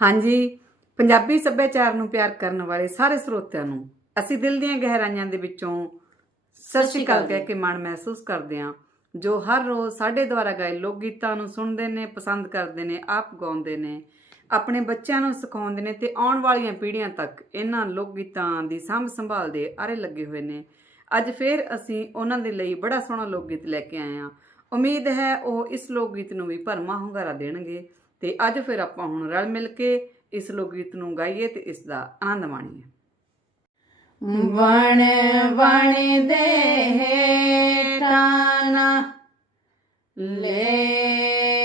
ਹਾਂਜੀ, ਪੰਜਾਬੀ ਸੱਭਿਆਚਾਰ ਨੂੰ ਪਿਆਰ ਕਰਨ ਵਾਲੇ ਸਾਰੇ ਸਰੋਤਿਆਂ ਨੂੰ ਅਸੀਂ ਦਿਲ ਦੀਆਂ ਗਹਿਰਾਈਆਂ ਦੇ ਵਿੱਚੋਂ ਸਤਿ ਸ਼੍ਰੀ ਅਕਾਲ ਕਹਿ ਕੇ ਮਾਣ ਮਹਿਸੂਸ ਕਰਦੇ ਹਾਂ, ਜੋ ਹਰ ਰੋਜ਼ ਸਾਡੇ ਦੁਆਰਾ ਗਾਏ ਲੋਕ ਗੀਤਾਂ ਨੂੰ ਸੁਣਦੇ ਨੇ, ਪਸੰਦ ਕਰਦੇ ਨੇ, ਆਪ ਗਾਉਂਦੇ ਨੇ, ਆਪਣੇ ਬੱਚਿਆਂ ਨੂੰ ਸਿਖਾਉਂਦੇ ਨੇ ਤੇ ਆਉਣ ਵਾਲੀਆਂ ਪੀੜ੍ਹੀਆਂ ਤੱਕ ਇਹਨਾਂ ਲੋਕ ਗੀਤਾਂ ਦੀ ਸਾਂਭ ਸੰਭਾਲ ਦੇ ਆਰੇ ਲੱਗੇ ਹੋਏ ਨੇ। ਅੱਜ ਫੇਰ ਅਸੀਂ ਉਹਨਾਂ ਦੇ ਲਈ ਬੜਾ ਸੋਹਣਾ ਲੋਕ ਗੀਤ ਲੈ ਕੇ ਆਏ ਹਾਂ। ਉਮੀਦ ਹੈ ਉਹ ਇਸ ਲੋਕ ਗੀਤ ਨੂੰ ਵੀ ਭਰਮਾ ਹੁੰਗਾਰਾ ਦੇਣਗੇ। ਤੇ ਅੱਜ ਫਿਰ ਆਪਾਂ ਹੁਣ ਰਲ ਮਿਲ ਕੇ ਇਸ ਲੋਕ ਗੀਤ ਨੂੰ ਗਾਈਏ ਤੇ ਇਸ ਦਾ ਆਨੰਦ ਮਾਣੀਏ। ਵਣ ਵਣ ਦੇ ਹੇਠਾਨਾ ਲੇਟ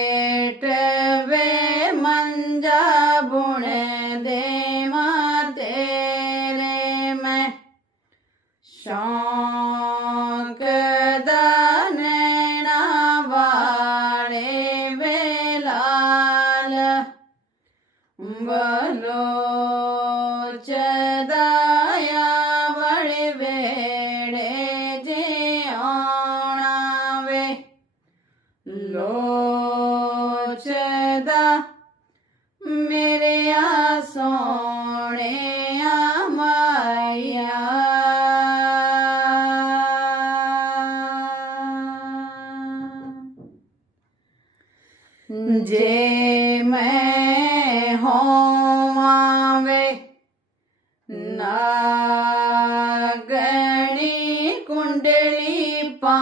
मे हो वे नागणी कुंडली पा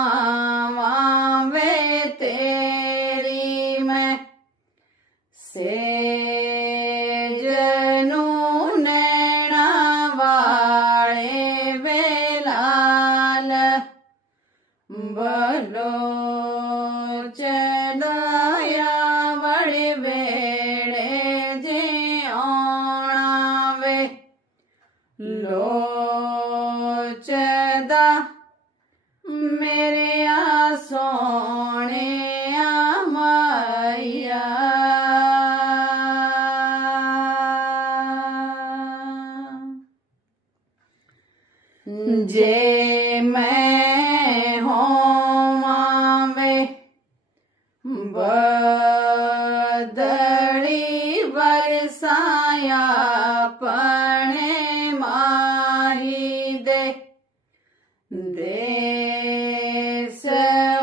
तेरी मैं। से जनुवा मे हो मे बि बरसाया पणे माही दे। देश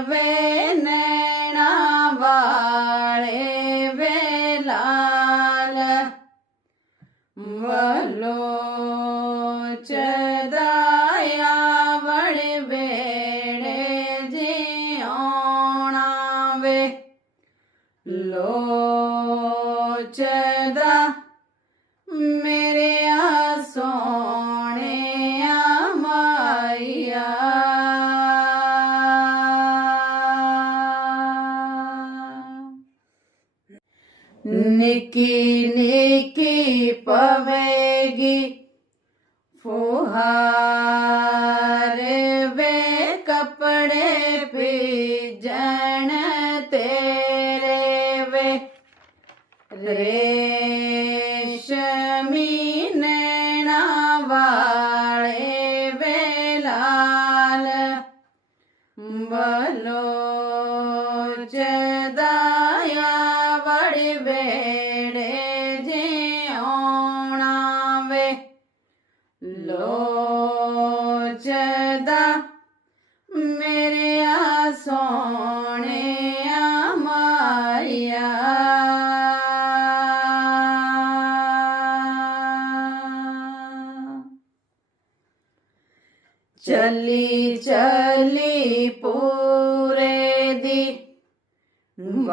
वे नैना वाले देसे वलो लो चदा मेरे सोने माइया निकी निकी पवेगी फुहा रे शमी नेणा बलो च दया वडबेडे ओणा वे लो च ਚਲੀ ਚਲੀ ਪੂਰੇ ਦੀ ਵਾਵੇ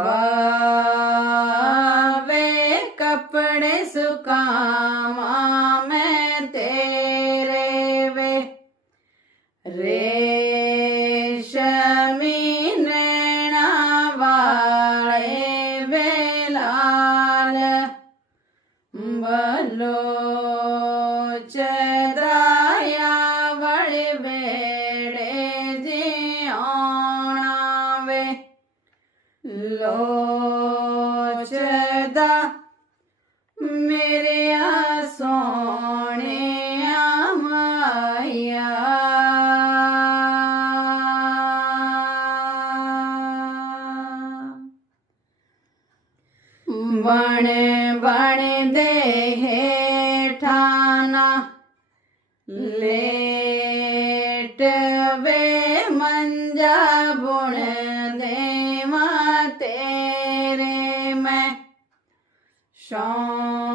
ਕਪੜੇ ਸੁਕਾਵਾਂ ਮੈਂ ਤੇਰੇ ਵੇ ਰੇਸ਼ਮੀ ਨੈਣਾ ਵਾਲੇ ਵੇ ਲਾਲ ਬਲੋਚਦਾਇਆ ਵੜ ਮੇਰੇ ਆ ਸੋਹਣਿਆ ਮਾਇਆ। ਬਣ ਬਣ ਦੇ ਹੇਠਾਨਾ ਲੇਟ ਵੇ ਮੰਜਾ ਬੁਣ ਦੇ। Shalom.